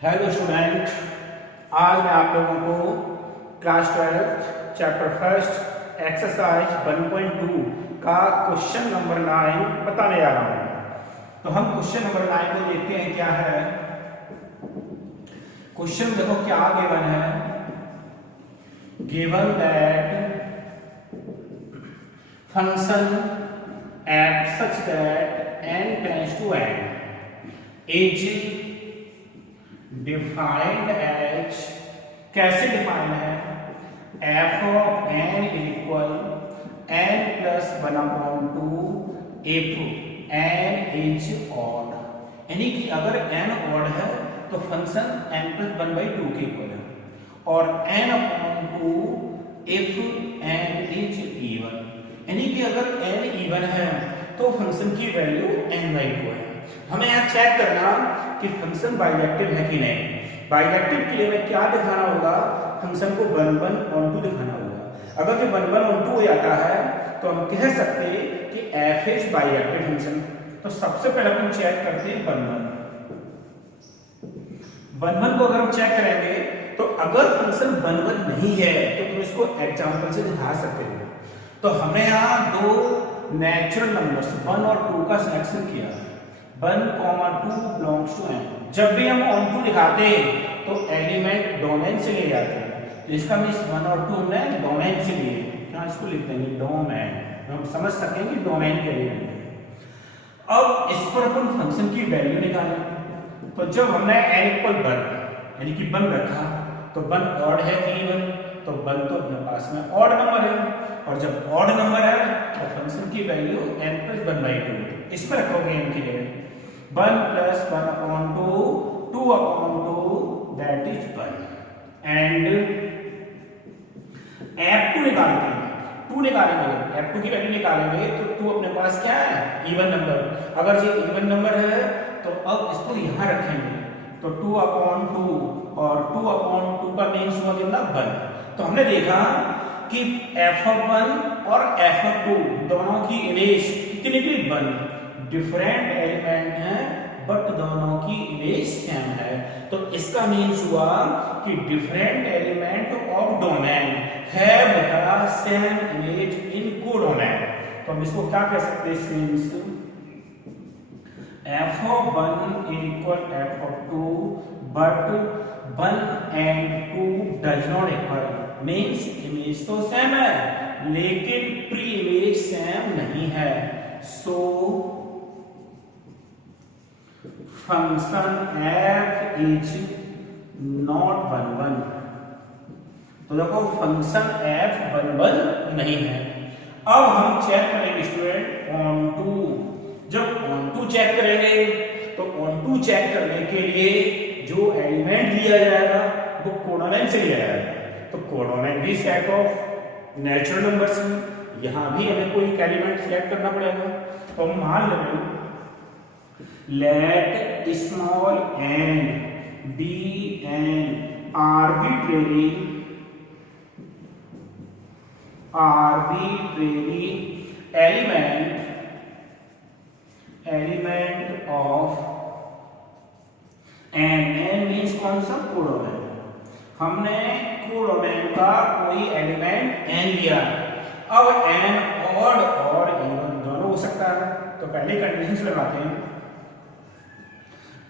Hello student, आज मैं आप लोगों को क्लास 12 चैप्टर फर्स्ट एक्सरसाइज 1.2 का क्वेश्चन नंबर 9 बताने जा रहा हूँ। तो हम क्वेश्चन नंबर 9 को देखते हैं क्या है। क्वेश्चन देखो क्या गिवन है। Given that function at such that n tends to n is defined as, कैसे डिफाइंड है, f of n equal n plus 1/2 if n is odd. यानी कि अगर एन ऑड है तो फंक्शन एन प्लस 1/2 के इक्वल है, और n upon 2 if n is even. यानी कि अगर एन इवन है तो फंक्शन की वैल्यू n/2 है। हमें यहाँ चेक करना कि फंक्शन बाइजेक्टिव है कि नहीं। बाइजेक्टिव के लिए हमें क्या दिखाना होगा, फंक्शन को 1/2 दिखाना होगा। अगर ये 1/2 हो जाता है तो हम कह सकते हैं कि f इज बाइजेक्टिव फंक्शन। तो सबसे पहले हम चेक करते हैं 1/1 को अगर हम चेक करेंगे तो अगर फंक्शन 1/1 नहीं है तो तुम इसको एग्जांपल से दिखा सकते हो। तो हमने यहाँ दो नेचुरल नंबर्स 1 और 2 का सिलेक्शन किया। 1, 2 बिलोंग्स टू n। जब भी हम ऑन टू दिखाते हैं तो एलिमेंट डोमेन से ले जाते हैं। तो इसका मींस 1 और 2 हमने डोमेन से लिए। क्या इसको लिख देंगे डोमेन, हम समझ सकेंगे कि डोमेन के लिए है। अब इस पर अपन फंक्शन की वैल्यू निकालें। तो जब हमने n इक्वल 1 यानी कि 1 रखा तो 1 ऑड है कि इवन, तो 1 तो अपने पास में ऑड नंबर है, और जब ऑड नंबर है तो फंक्शन की वैल्यू n प्लस 1/2 इस पर रखोगे n के लिए 1 plus 1/2 2/2 that is 1। And f2 निकालते हैं, 2 निकालेंगे, f2 की वैल्यू निकालेंगे तो 2 अपने पास क्या है, इवन नंबर। अगर ये इवन नंबर है तो अब इसको यहां रखेंगे तो 2/2, और 2/2 का मीन्स हुआ कितना 1। तो हमने देखा कि f1 और f2 दोनों की इमेज कितनी थी 1। डिफरेंट एलिमेंट हैं बट दोनों की इमेज सेम है। तो इसका मीन्स हुआ कि different element of domain have the same image in codomain. तो हम इसको क्या कह सकते हैं, since f(1) equal f(2) but 1 and 2 does not equal, means image तो सेम है लेकिन प्री इमेज सेम नहीं है। सो फंक्शन f इज नॉट 1/1। तो देखो फंक्शन f 1/1 नहीं है। अब हम चेक करेंगे स्टूडेंट ऑन टू। जब ऑन टू चेक करेंगे तो ऑन टू चेक करने के लिए जो एलिमेंट लिया जाएगा वो कोडोमेन से लिया जाएगा। तो कोडोमेन भी सेट ऑफ नेचुरल नंबर्स है, यहां भी हमें कोई एलिमेंट सिलेक्ट करना पड़ेगा। तो हम मान लेंगे let small n be an arbitrary element of n means कौन सा, कोडोमेन। हमने कोडोमेन का कोई एलिमेंट n लिया। अब n ऑड और इवन दोनों हो सकता है। तो पहले कंडीशन लगाते हैं,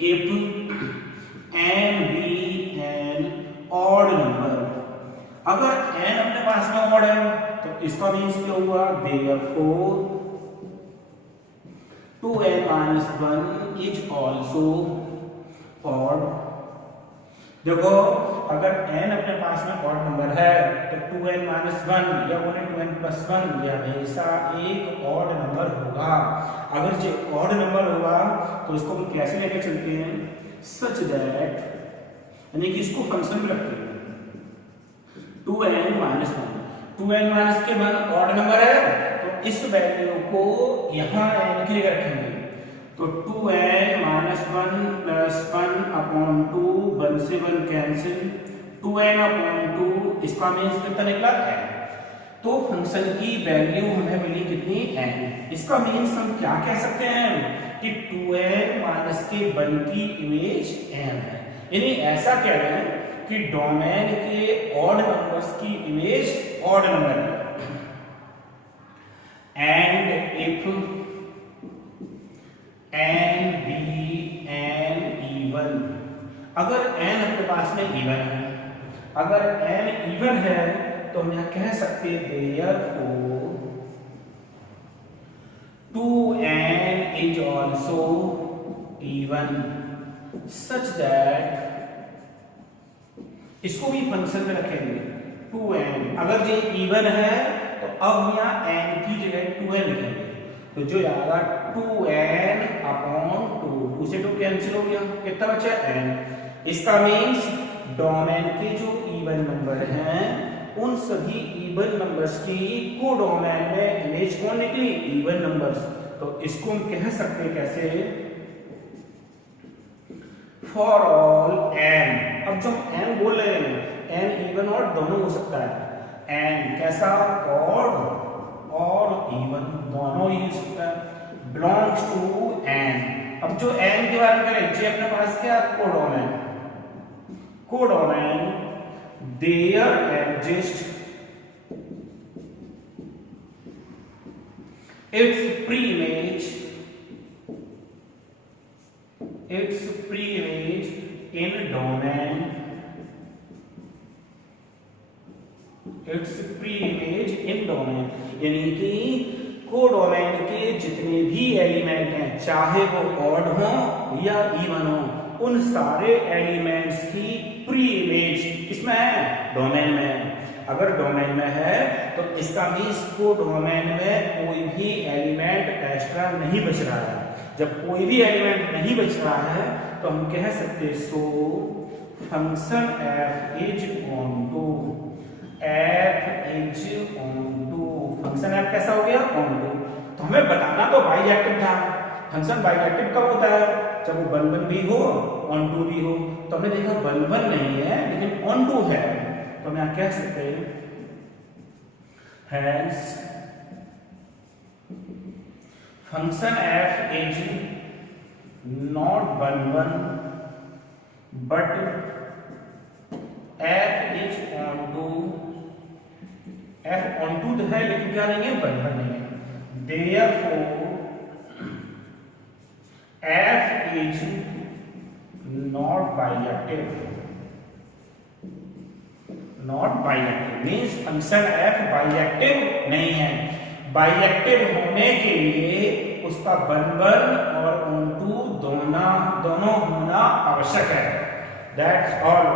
if n be an odd number. अगर n अपने पास में ऑड है तो इसका मीन्स क्या हुआ, therefore 2n-1 is also odd. देखो अगर n अपने पास में ऑड नंबर है तो 2n-1 या 2n+1 यह हमेशा एक ऑड नंबर होगा। अगर ये ऑड नंबर होगा तो इसको हम कैसे लेकर चलते हैं, सच दैट, यानी कि इसको फंक्शन में रखते हैं 2n-1 के बाद ऑड नंबर है तो इस वैल्यू को यहां n के लिए रखेंगे। तो 2n-1 + 1/2 1 से 1 कैंसिल, 2n/2 इसका मीन्स कितना निकला n। तो फंक्शन की वैल्यू हमें मिली कितनी n। इसका मीन्स हम क्या कह सकते हैं कि 2n - के 1 की इमेज n है। यानी ऐसा कह रहे हैं कि डोमेन के ऑड नंबर्स की इमेज ऑड नंबर है। And if n be an even, अगर n अपने पास में इवन है, अगर n इवन है तो हम यहां कह सकते हैं therefore 2n is also even such that, इसको भी फंक्शन में रखेंगे 2n, अगर ये इवन है तो अब हम यहाँ n की जगह 2n लिखेंगे, तो जो आएगा 2n अपॉन 2 से 2 कैंसिल हो गया, कितना बचा n। इसका मीन्स डोमेन के जो इवन नंबर हैं उन सभी इवन नंबर्स की को डोमेन में इमेज कौन निकली, इवन नंबर्स। तो इसको हम कह सकते हैं कैसे, फॉर ऑल n, अब जो n बोल रहे हैं n इवन और दोनों हो सकता है, n कैसा ऑड और इवन दोनों ही हो सकता है, बिलोंग्स टू n। अब जो n के बारे में करें, जे अपने पास क्या codomain, codomain there exist its pre-image in domain, its pre-image in domain, यानी कि कोडोमेन के जितने भी एलिमेंट हैं चाहे वो ऑड हो या इवन हो, उन सारे एलिमेंट्स की प्री इमेज किसमें है, डोमेन में। अगर डोमेन में है तो इसका मीन्स को डोमेन में कोई भी एलिमेंट एक्स्ट्रा नहीं बच रहा है। जब कोई भी एलिमेंट नहीं बच रहा है तो हम कह सकते so function f is onto, f is onto, function f कैसा हो गया, ऑन टू। तो हमें बताना तो बाइजेक्टिव था, फंक्शन बाइजेक्टिव कब होता है, जब वो 1 भी हो ऑन टू भी हो। तो हमने देखा 1 नहीं है लेकिन ऑन टू है, तो हम यहां कह सकते हैं hence function f is not 1 but f is on to, f on to है लेकिन क्या नहीं है, 1 नहीं है। therefore f is not bijective, not bijective means function f bijective नहीं है। बाइजेक्टिव होने के लिए उसका 1 और ऑन टू दोनों होना आवश्यक है। That's all.